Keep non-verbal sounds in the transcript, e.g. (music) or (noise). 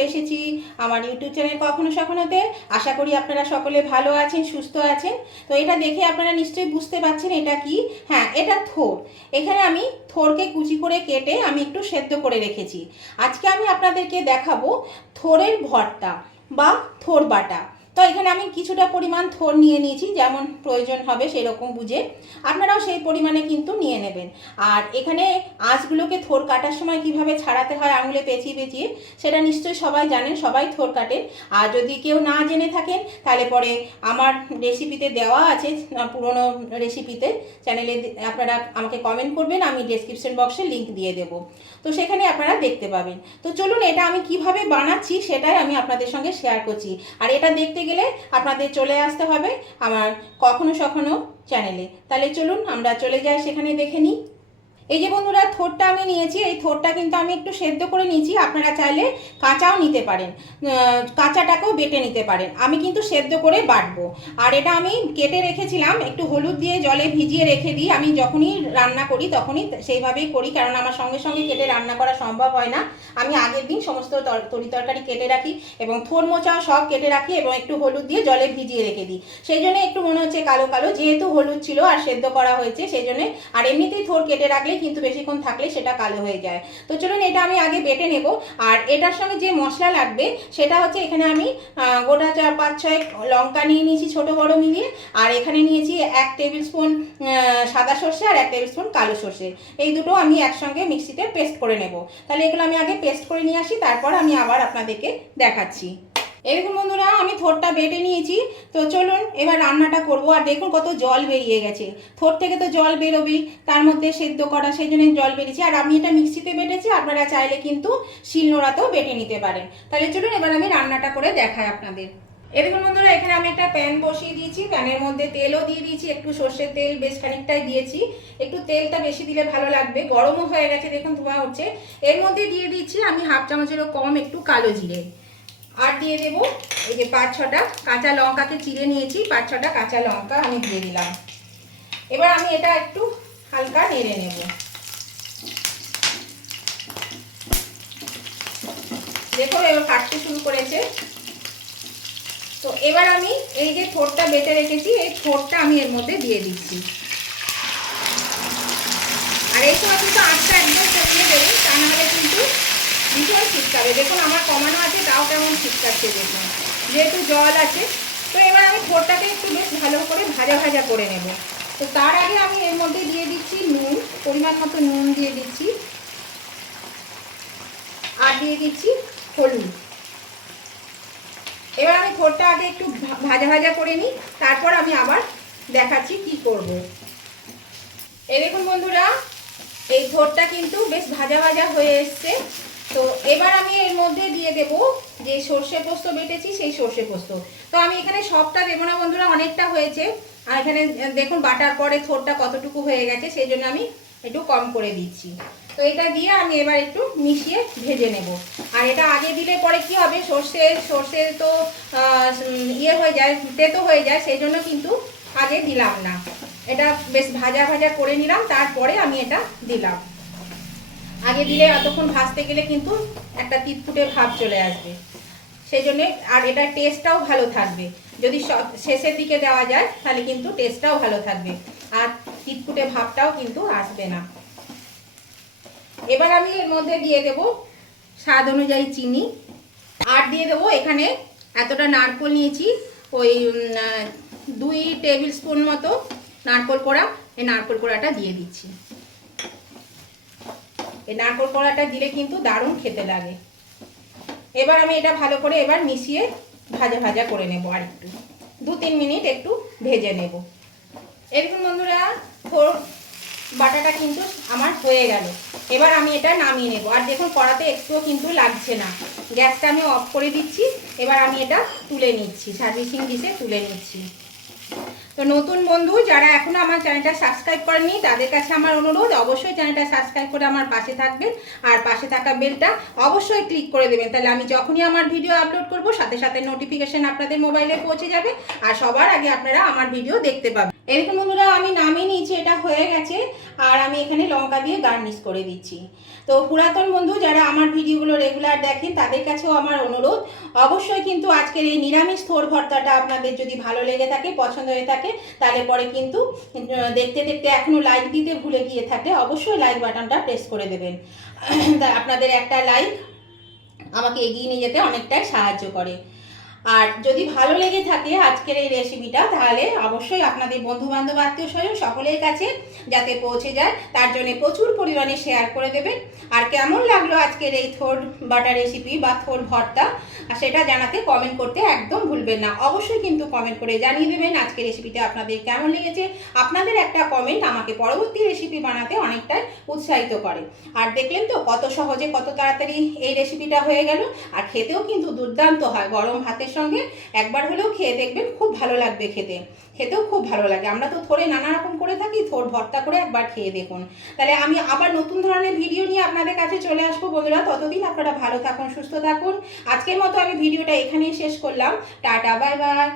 চলে এসেছি আমার ইউটিউব চ্যানেল কখনো সখনোতে। আশা করি আপনারা সকলে ভালো আছেন, সুস্থ আছেন। তো এটা দেখে আপনারা নিশ্চয়ই বুঝতে পারছেন এটা কি। হ্যাঁ এটা থোর। এখানে আমি থোরকে কুচি করে কেটে আমি একটু সেদ্ধ করে রেখেছি। আজকে আমি আপনাদেরকে দেখাবো থোরের ভর্তা বা থোর বাটা। তো এখানে আমি কিছুটা পরিমাণ থোর নিয়ে নিয়েছি, যেমন প্রয়োজন হবে সেই রকম বুঝে। আপনারাও সেই পরিমাণে কিন্তু নিয়ে নেবেন। আর এখানে আঁচগুলোকে থোর কাটার সময় কীভাবে ছাড়াতে হয়, আঙুলে পেঁচিয়ে পেঁচিয়ে, সেটা নিশ্চয়ই সবাই জানেন, সবাই থোর কাটেন আর যদি কেউ না জেনে থাকেন, তাহলে পরে আমার রেসিপিতে দেওয়া আছে পুরনো রেসিপিতে চ্যানেলে আপনারা আমাকে কমেন্ট করবেন, আমি ডেসক্রিপশন বক্সে লিঙ্ক দিয়ে দেবো। তো সেখানে আপনারা দেখতে পাবেন। তো চলুন, এটা আমি কীভাবে বানাচ্ছি, সেটাই আমি আপনাদের সঙ্গে শেয়ার করছি। আর এটা দেখতে গেলে আপনাদের চলে আসতে হবে আমার কখনো সখনো চ্যানেলে। তাহলে চলুন, আমরা চলে যাই, সেখানে দেখে নিই। এই যে বন্ধুরা, থোরটা আমি নিয়েছি। এই থোরটা কিন্তু আমি একটু সেদ্ধ করে নিয়েছি। আপনারা চাইলে কাঁচাও নিতে পারেন। কাঁচাটাকেও বেটে নিতে পারেন। আমি কিন্তু সেদ্ধ করে বাটবো। আর এটা আমি কেটে রেখেছিলাম। একটু হলুদ দিয়ে জলে ভিজিয়ে রেখে দিই। আমি যখনই রান্না করি, তখনই সেইভাবেই করি। কারণ আমার সঙ্গে সঙ্গে কেটে রান্না করা সম্ভব হয় না। আমি আগের দিন সমস্ত তর- তরি তরকারি কেটে রাখি এবং থোর মোচাও সব কেটে রাখি এবং একটু হলুদ দিয়ে জলে ভিজিয়ে রেখে দিই। সেই জন্য একটু মনে হচ্ছে কালো কালো। যেহেতু হলুদ ছিল আর সেদ্ধ করা হয়েছে, সেই জন্য আর এমনিতেই থোর কেটে রাখলে কিন্তু বেশিক্ষণ থাকলে সেটা কালো হয়ে যায়। তো চলুন এটা আমি আগে বেটে নেব। আর এটার সঙ্গে যে মশলা লাগবে, সেটা হচ্ছে এখানে আমি গোটা চার, পাঁচ, ছয় লঙ্কা নিয়ে নিয়েছি ছোটো বড় মিলিয়ে। আর এখানে নিয়েছি এক টেবিল স্পুন সাদা সর্ষে আর এক টেবিল স্পুন কালো সর্ষে। এই দুটো আমি একসঙ্গে মিক্সিতে পেস্ট করে নেব। তাহলে এগুলো আমি আগে পেস্ট করে নিয়ে আসি, তারপর আমি আবার আপনাদেরকে দেখাচ্ছি। এরকম বন্ধুরা, আমি থোরটা বেটে নিয়েছি। তো চলুন, এবার রান্নাটা করব। আর দেখুন কত জল বেরিয়ে গেছে। থোর থেকে তো জল বেরোবেই, তার মধ্যে সেদ্ধ করা, সেই জন্য জল বেরিয়েছে। আর আমি এটা মিক্সিতে বেটেছি আপনারা চাইলে কিন্তু শিলনোড়াতেও বেটে নিতে পারেন। তাহলে চলুন, এবার আমি রান্নাটা করে দেখাই আপনাদের। এরকম বন্ধুরা, এখানে আমি একটা প্যান বসিয়ে দিয়েছি। প্যানের মধ্যে তেলও দিয়ে দিয়েছি, একটু সর্ষের তেল, বেশ খানিকটাই দিয়েছি। একটু তেলটা বেশি দিলে ভালো লাগবে। গরমও হয়ে গেছে, দেখুন ধোঁয়া হচ্ছে এর মধ্যে দিয়ে দিচ্ছি আমি হাফ চামচেরও কম একটু কালো জিরে। আর দিয়ে দেব এই যে পাঁচ ছটা কাঁচা লঙ্কাকে চিড়ে নিয়েছি, পাঁচ ছটা কাঁচা লঙ্কা আমি দিয়ে দিলাম। এবার আমি এটা একটু হালকা নেড়ে নেব। দেখো এবার ফাটতে শুরু করেছে। তো এবার আমি এই যে থোরটা বেটে রেখেছি, এই থোরটা আমি এর মধ্যে দিয়ে দিচ্ছি। আর এই সময় কিন্তু আটটা একদম কমিয়ে দেবেন তা নাহলে কিন্তু ভীষণ ছিটকাবে দেখুন, আমার কমানো আছে, তাও কেমন ছিটকাচ্ছে দেখুন। যেহেতু জল আছে, তো এবার আমি থোরটাকে একটু বেশ ভালো করে ভাজা ভাজা করে নেব। তো তার আগে আমি এর মধ্যে দিয়ে দিচ্ছি নুন, পরিমাণ মতো নুন দিয়ে দিচ্ছি। আর দিয়ে দিচ্ছি হলুদ। এবার আমি থোরটা আগে একটু ভাজা ভাজা করে নিই, তারপর আমি আবার দেখাচ্ছি কি করব। এই দেখুন বন্ধুরা, এই থোরটা কিন্তু বেশ ভাজা ভাজা হয়ে এসছে। তো এবার আমি এর মধ্যে দিয়ে দেব যে সর্ষে পোস্ত বেটেছি, সেই সর্ষে পোস্ত। তো আমি এখানে সবটা দেবো না বন্ধুরা, অনেকটা হয়েছে। আর এখানে দেখুন, বাটার পরে থোরটা কতটুকু হয়ে গেছে, সেই জন্য আমি একটু কম করে দিচ্ছি। তো এটা দিয়ে আমি এবার একটু মিশিয়ে ভেজে নেব। আর এটা আগে দিলে পরে কি হবে, সর্ষে সর্ষে তো ইয়ে হয়ে যায়, তেতো হয়ে যায়, সেই জন্য কিন্তু আগে দিলাম না। এটা বেশ ভাজা ভাজা করে নিলাম, তারপরে আমি এটা দিলাম। আগে দিলে এতক্ষণ ভাজতে গেলে কিন্তু একটা তিতকুটে ভাব চলে আসবে। সেই জন্যে আর এটার টেস্টটাও ভালো থাকবে। যদি শেষের দিকে দেওয়া যায়, তাহলে কিন্তু টেস্টটাও ভালো থাকবে। আর তিতকুটে ভাবটাও কিন্তু আসবে না। এবার আমি এর মধ্যে দিয়ে দেব স্বাদ অনুযায়ী চিনি। আর দিয়ে দেবো এখানে এতটা নারকোল নিয়েছি, ওই দুই টেবিল স্পুন মতো নারকোল কোড়া এই নারকোল কোড়াটা দিয়ে দিচ্ছি। এই নারকোল কোড়াটা দিলে কিন্তু দারুণ খেতে লাগে। এবার আমি এটা ভালো করে এবার মিশিয়ে ভাজা ভাজা করে নেব আর একটু দু তিন মিনিট একটু ভেজে নেব। এরকম বন্ধুরা থোর বাটাটা কিন্তু আমার হয়ে গেল। এবার আমি এটা নামিয়ে নেব। আর দেখুন, কড়াতে একটুও কিন্তু লাগছে না। গ্যাসটা আমি অফ করে দিচ্ছি। এবার আমি এটা তুলে নিচ্ছি। সার্ভিসিং ডিশে তুলে নিচ্ছি। তো নতুন বন্ধু যারা এখনও আমার চ্যানেলটা সাবস্ক্রাইব করেনি তাদের কাছে আমার অনুরোধ, অবশ্যই চ্যানেলটা সাবস্ক্রাইব করে আমার পাশে থাকবেন। আর পাশে থাকা বেলটা অবশ্যই ক্লিক করে দেবেন। তাহলে আমি যখনই আমার ভিডিও আপলোড করব, সাথে সাথে নোটিফিকেশান আপনাদের মোবাইলে পৌঁছে যাবে। আর সবার আগে আপনারা আমার ভিডিও দেখতে পাবেন। এরকম বন্ধুরা, আমি নামিয়ে নিয়েছি, এটা হয়ে গেছে। আর আমি এখানে লঙ্কা দিয়ে গার্নিশ করে দিচ্ছি। তো পুরাতন বন্ধু, যারা আমার ভিডিওগুলো রেগুলার দেখেন, তাদের কাছেও আমার অনুরোধ। অবশ্যই কিন্তু আজকের এই নিরামিষ থোর ভর্তাটা আপনাদের যদি ভালো লেগে থাকে, পছন্দ হয়ে থাকে, তাহলে পরে কিন্তু দেখতে দেখতে এখনও লাইক দিতে ভুলে গিয়ে থাকলে অবশ্যই লাইক বাটনটা প্রেস করে দেবেন। (clears throat) আপনাদের একটা লাইক আমাকে এগিয়ে নিয়ে যেতে অনেকটাই সাহায্য করে। আর যদি ভালো লেগে থাকে আজকের এই রেসিপিটা তাহলে অবশ্যই আপনাদের বন্ধু বান্ধব আত্মীয় স্বজন সকলের কাছে যাতে পৌঁছে যায়, তার জন্য প্রচুর পরিমাণে শেয়ার করে দেবেন। আর কেমন লাগল আজকের এই থোর বাটার রেসিপি বা থোর ভর্তা, সেটা জানাতে কমেন্ট করতে একদম ভুলবেন না। অবশ্যই কিন্তু কমেন্ট করে জানিয়ে দেবেন আজকের রেসিপিটা আপনাদের কেমন লেগেছে। আপনাদের একটা কমেন্ট আমাকে পরবর্তী রেসিপি বানাতে অনেকটাই উৎসাহিত করে। আর দেখলেন তো কত সহজে কত তাড়াতাড়ি এই রেসিপিটা হয়ে গেল। আর খেতেও কিন্তু দুর্দান্ত হয়, গরম সঙ্গে একবার হলেও খেয়ে দেখবেন খুব ভালো লাগবে খেতে। খেতেও খুব ভালো লাগে। আমরা তো থোড়ে নানা রকম করে থাকি থোর ভর্তা করে একবার খেয়ে দেখুন। তাহলে আমি আবার নতুন ধরনের ভিডিও নিয়ে আপনাদের কাছে চলে আসব বন্ধুরা। ততদিন আপনারা ভালো থাকুন, সুস্থ থাকুন। আজকের মতো আমি ভিডিওটা এখানেই শেষ করলাম। Tata, bye bye.